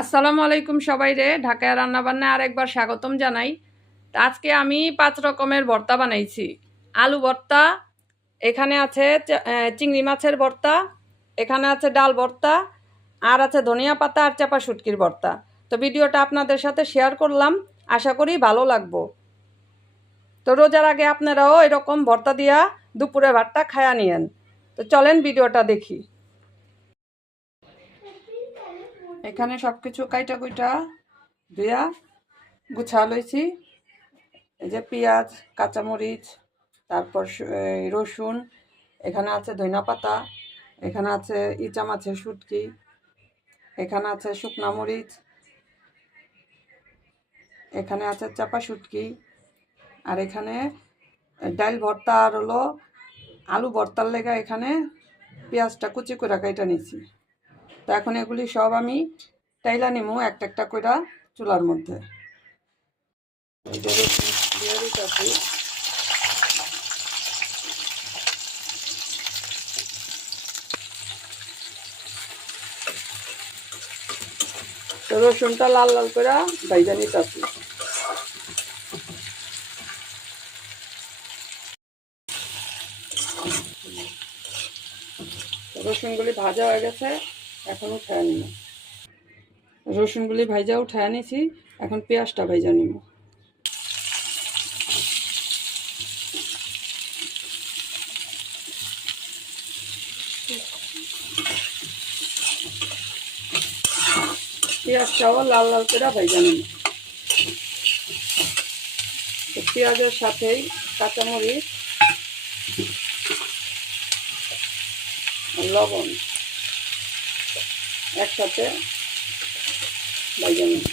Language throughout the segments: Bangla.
আসসালামু আলাইকুম সবাই রে। ঢাকায় রান্নাবান্না আরেকবার স্বাগতম জানাই। আজকে আমি 5 রকমের ভর্তা বানাইছি। আলু ভর্তা, এখানে আছে চিংড়ি মাছের ভর্তা, এখানে আছে ডাল ভর্তা, আর আছে ধনিয়া পাতা আর চাপা শুটকির ভর্তা। তো ভিডিওটা আপনাদের সাথে শেয়ার করলাম, আশা করি ভালো লাগবো। তো রোজার আগে আপনারাও এরকম ভর্তা দিয়া দুপুরে ভাতটা খায়া নিয়েন। তো চলেন ভিডিওটা দেখি। এখানে সব কিছু কাইটা কুইটা ধুয়া গুছা লইছি। এই যে পেঁয়াজ, কাঁচামরিচ, তারপর রসুন, এখানে আছে ধনিয়া পাতা, এখানে আছে ইচা মাছের শুটকি, এখানে আছে শুকনা মরিচ, এখানে আছে চাপা শুটকি, আর এখানে ডাল ভর্তা আর হলো আলু ভর্তার লেগা এখানে পেঁয়াজটা কুচি করে কাইটা নিছি। তো এখন এগুলি সব আমি টাইলা নিমু একটা একটা করে চুলার মধ্যে। দিয়ে দিতেছি। তো রসুনটা লাল লাল করে ভাইজা নিতেছি। রসুনগুলি ভাজা হয়ে গেছে, এখন উঠায় নিব। রসুনগুলি ভাজা উঠায় নিছি, এখন পেঁয়াজটা ভাজা নিব। পেঁয়াজটাও লাল লাল করে ভাজা নিব। তো পেঁয়াজের সাথেই কাঁচামরিচ, লবণ একসাথে ভাজা নিব।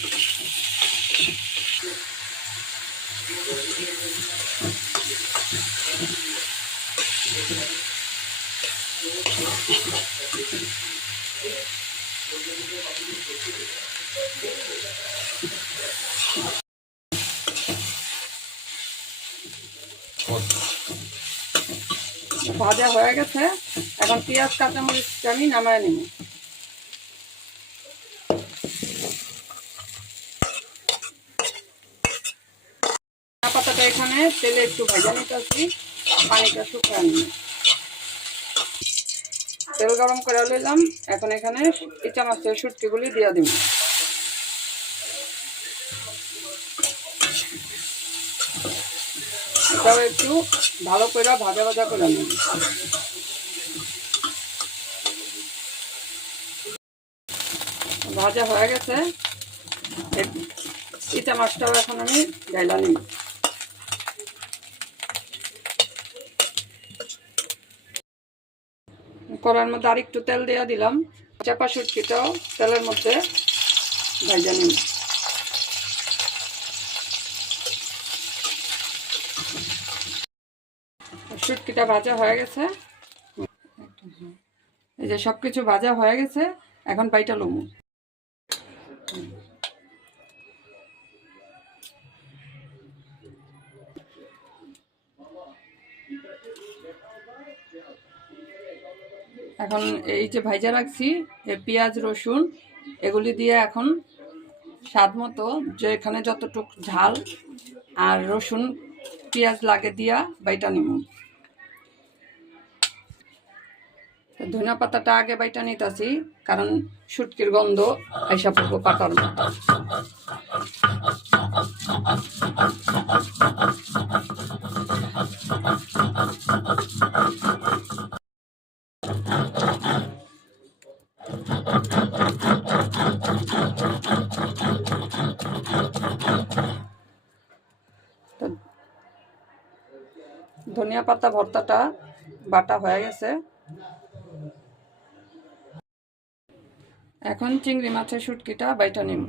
ভাজা হয়ে গেছে, এখন পেঁয়াজ কাঁচামরিচটা আমি নামায় নিব। পাতাটা এখানে তেলে একটু ভাজা নিতেছি, পানিটা শুকিয়ে নিব। তেল গরম করে নিলাম, এখন এখানে ইচা মাছের শুটকিগুলি দিয়ে দিব। এটাও একটু ভালো করে ভাজা ভাজা করে নেব। ভাজা হয়ে গেছে, ইচা মাছটাও এখন আমি ঢাইলা নিব। কড়ার মধ্যে আর একটু তেল দিয়ে দিলাম, চাপা শুটকিটাও তেলের মধ্যে ভাজা নিব। শুটকিটা ভাজা হয়ে গেছে, এই যে সব কিছু ভাজা হয়ে গেছে, এখন বাইটা লমু। এখন এই যে ভাজা রাখছি পেঁয়াজ রসুন এগুলি দিয়ে এখন স্বাদ মতো যে এখানে যতটুক ঝাল আর রসুন পেঁয়াজ লাগে দিয়া বাইটা নিব। ধনিয়া পাতাটা আগে বাইটা নিতেছি, কারণ শুটকির গন্ধ আইসা পড়বো পাতার মতো। ধনিয়া পাতা ভর্তাটা বাটা হয়ে গেছে, এখন চিংড়ি মাছের শুটকিটা বাইটা নিব।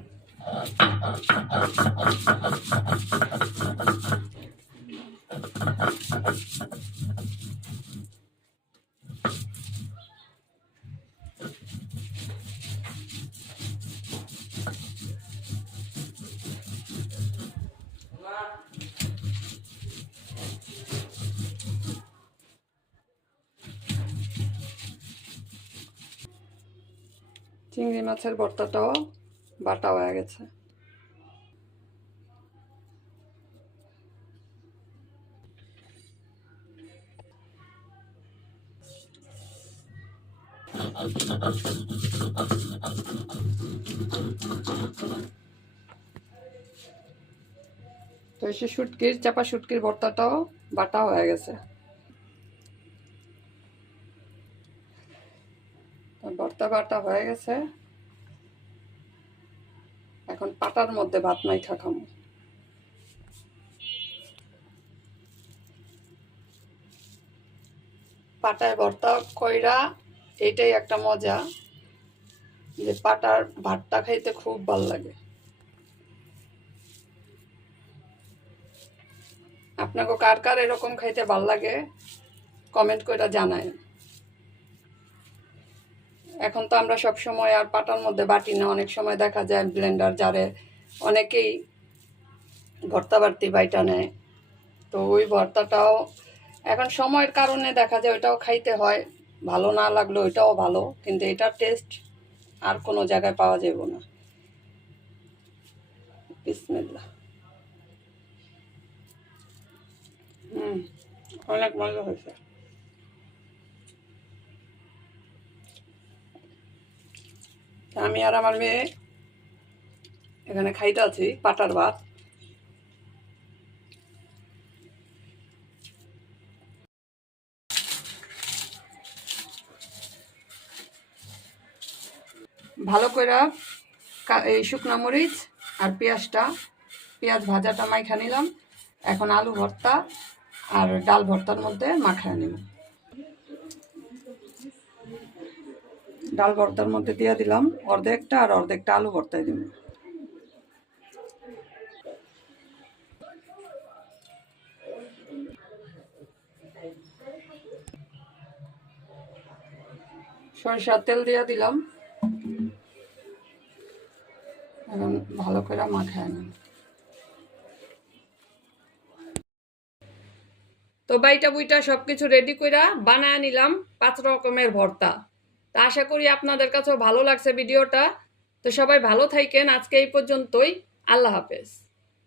চিংড়ি মাছের ভর্তাটাও বাটা হয়ে গেছে। তো সে শুটকির চাপা শুটকির ভর্তাটাও বাটা হয়ে গেছে। ভর্তা বাটা হয়ে গেছে, এখন পাটার মধ্যে ভাত মাইখা খামো। পাটায় ভর্তা কইরা এটাই একটা মজা, যে পাটার ভাতটা খাইতে খুব ভাল লাগে। আপনাকে কার কার এরকম খাইতে ভাল লাগে কমেন্ট করে জানায়। এখন তো আমরা সব সময় আর পাটার মধ্যে বাটি না, অনেক সময় দেখা যায় ব্লেন্ডার জারে অনেকেই ভর্তা বাড়তি বাইটা নেয়। তো ওই ভর্তাটাও এখন সময়ের কারণে দেখা যায় ওইটাও খাইতে হয়, ভালো না লাগলো ওইটাও ভালো, কিন্তু এটার টেস্ট আর কোনো জায়গায় পাওয়া যাবে না। বিসমিল্লাহ। অনেক মজা হয়েছে। আমি আর আমার মেয়ে এখানে খাইতে আছি পাটার ভাত। ভালো করে এই শুকনা মরিচ আর পেঁয়াজ ভাজাটা মাইখা নিলাম। এখন আলু ভর্তা আর ডাল ভর্তার মধ্যে মাখায় নিব। ডাল ভর্তার মধ্যে দিয়ে দিলাম অর্ধেকটা, আর অর্ধেকটা আলু ভর্তায় দিব। সরিষার তেল দিয়ে দিলাম, এখন ভালো করে মাখায় নিব। তো বাইটা বুইটা সবকিছু রেডি কইরা বানায় নিলাম 5 রকমের ভর্তা। তা আশা করি আপনাদের কাছেও ভালো লাগছে ভিডিওটা। তো সবাই ভালো থাকেন, আজকে এই পর্যন্তই। আল্লাহ হাফেজ।